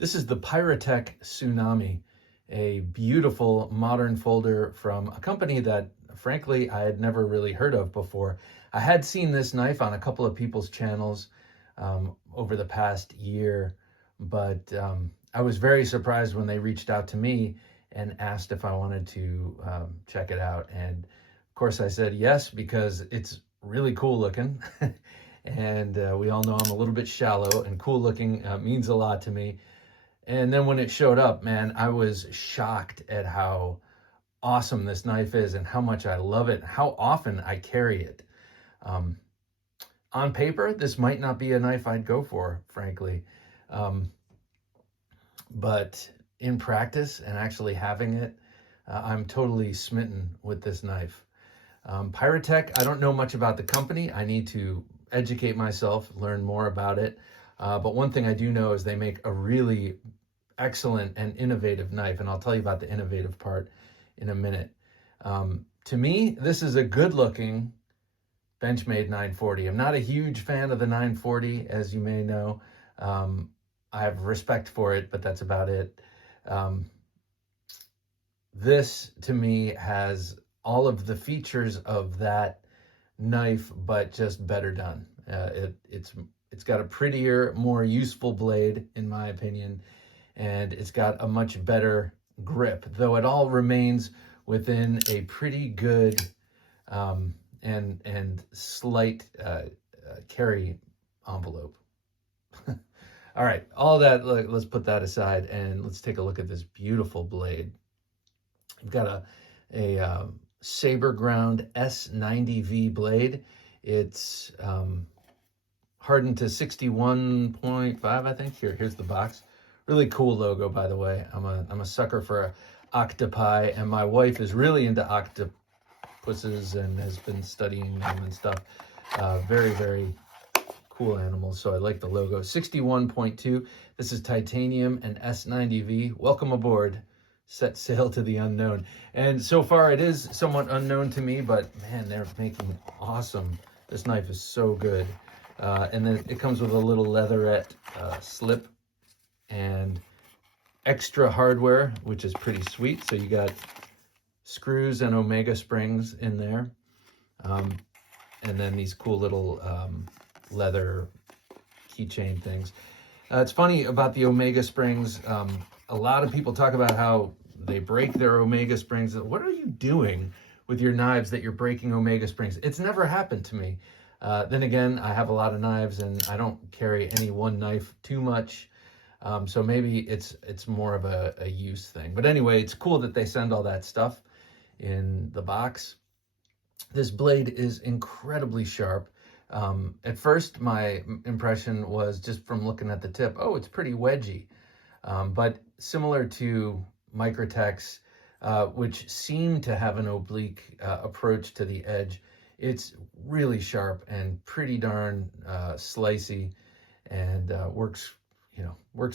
This is the Piratech Tsunami, a beautiful modern folder from a company that, frankly, I had never really heard of before. I had seen this knife on a couple of people's channels over the past year, but I was very surprised when they reached out to me and asked if I wanted to check it out. And of course I said yes, because it's really cool looking. And we all know I'm a little bit shallow, and cool looking means a lot to me. And then when it showed up, man, I was shocked at how awesome this knife is and how much I love it, how often I carry it. On paper, this might not be a knife I'd go for, frankly. But in practice and actually having it, I'm totally smitten with this knife. Pyratech, I don't know much about the company. I need to educate myself, learn more about it. But one thing I do know is they make a really excellent and innovative knife, and I'll tell you about the innovative part in a minute. To me, this is a good-looking Benchmade 940. I'm not a huge fan of the 940, as you may know. I have respect for it, but that's about it. This, to me, has all of the features of that knife, but just better done. It's got a prettier, more useful blade, in my opinion, and it's got a much better grip, though it all remains within a pretty good and slight carry envelope. All right, all that, let's put that aside and let's take a look at this beautiful blade. I've got a Saber Ground S90V blade. It's hardened to 61.5, I think. Here's the box. Really cool logo, by the way. I'm a sucker for octopi, and my wife is really into octopuses and has been studying them and stuff. Very, very cool animals, so I like the logo. 61.2. This is titanium and S90V. Welcome aboard. Set sail to the unknown. And so far it is somewhat unknown to me, but man, they're making awesome. This knife is so good. And then it comes with a little leatherette slip and extra hardware, which is pretty sweet. So you got screws and Omega springs in there. And then these cool little leather keychain things. It's funny about the Omega springs. A lot of people talk about how they break their Omega springs. What are you doing with your knives that you're breaking Omega springs? It's never happened to me. Then again, I have a lot of knives and I don't carry any one knife too much. So maybe it's more of a use thing. But anyway, it's cool that they send all that stuff in the box. This blade is incredibly sharp. At first, my impression was just from looking at the tip, oh, it's pretty wedgy. But similar to Microtech's, which seem to have an oblique approach to the edge, it's really sharp and pretty darn slicey, and works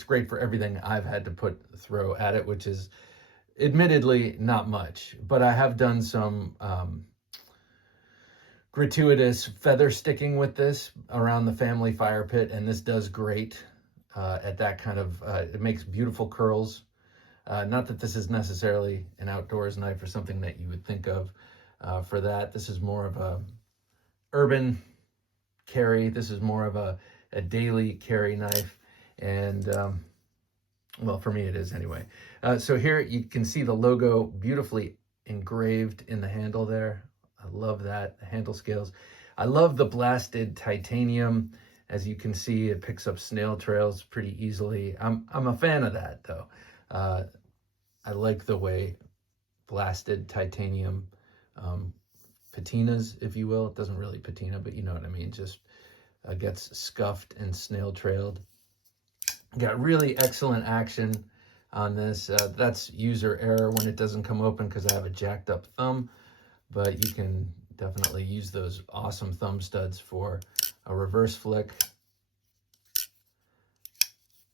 great for everything I've had to throw at it, which is admittedly not much. But I have done some gratuitous feather sticking with this around the family fire pit, and this does great at that kind of, it makes beautiful curls. Not that this is necessarily an outdoors knife or something that you would think of for that. This is more of a urban carry. This is more of a daily carry knife. And, well, for me it is anyway. So here you can see the logo beautifully engraved in the handle there. I love that, the handle scales. I love the blasted titanium. As you can see, it picks up snail trails pretty easily. I'm a fan of that, though. I like the way blasted titanium patinas, if you will. It doesn't really patina, but you know what I mean. Just gets scuffed and snail trailed. Got really excellent action on this. That's user error when it doesn't come open because I have a jacked up thumb, but you can definitely use those awesome thumb studs for a reverse flick.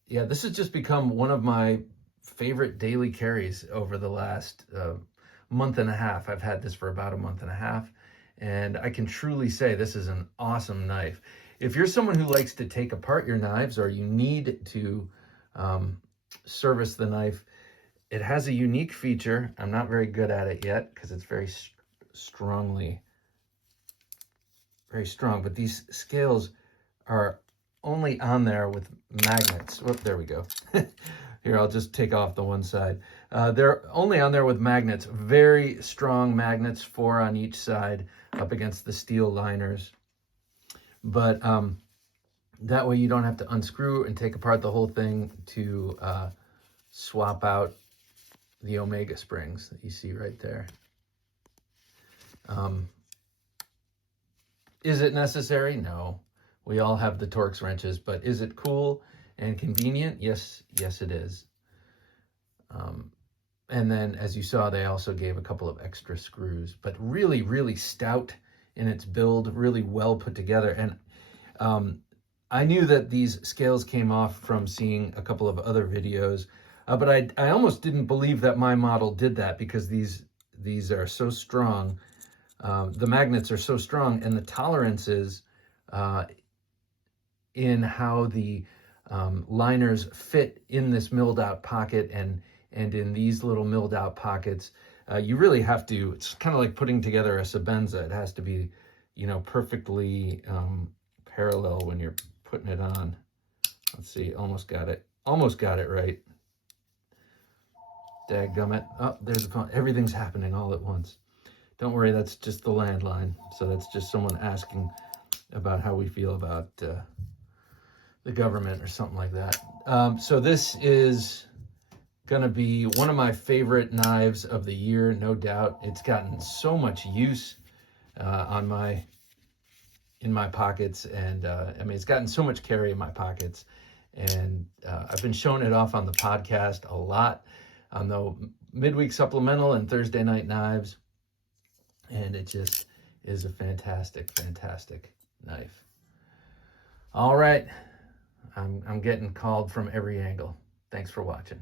Yeah, this has just become one of my favorite daily carries over the last month and a half. I've had this for about a month and a half, and I can truly say this is an awesome knife. If you're someone who likes to take apart your knives, or you need to service the knife. It has a unique feature. I'm not very good at it yet because it's very strong, but these scales are only on there with magnets. Whoop, there we go. Here, I'll just take off the one side. They're only on there with magnets, very strong magnets, 4 on each side up against the steel liners. But that way you don't have to unscrew and take apart the whole thing to swap out the Omega springs that you see right there. Is it necessary? No. We all have the Torx wrenches, but is it cool and convenient? Yes, yes it is. And then, as you saw, they also gave a couple of extra screws, but really, really stout in its build, really well put together. And I knew that these scales came off from seeing a couple of other videos, but I almost didn't believe that my model did that, because these are so strong. The magnets are so strong, and the tolerances in how the liners fit in this milled out pocket and in these little milled out pockets, you really have to, it's kind of like putting together a Sebenza. It has to be, you know, perfectly parallel when you're putting it on. Let's see, almost got it right. Dadgummit. Oh, there's a phone. Everything's happening all at once. Don't worry, that's just the landline. So that's just someone asking about how we feel about the government or something like that. So this is going to be one of my favorite knives of the year, no doubt. It's gotten so much use in my pockets, and I mean, it's gotten so much carry in my pockets, and I've been showing it off on the podcast a lot, on the midweek supplemental and Thursday night knives, and it just is a fantastic, fantastic knife. All right, I'm getting called from every angle. Thanks for watching.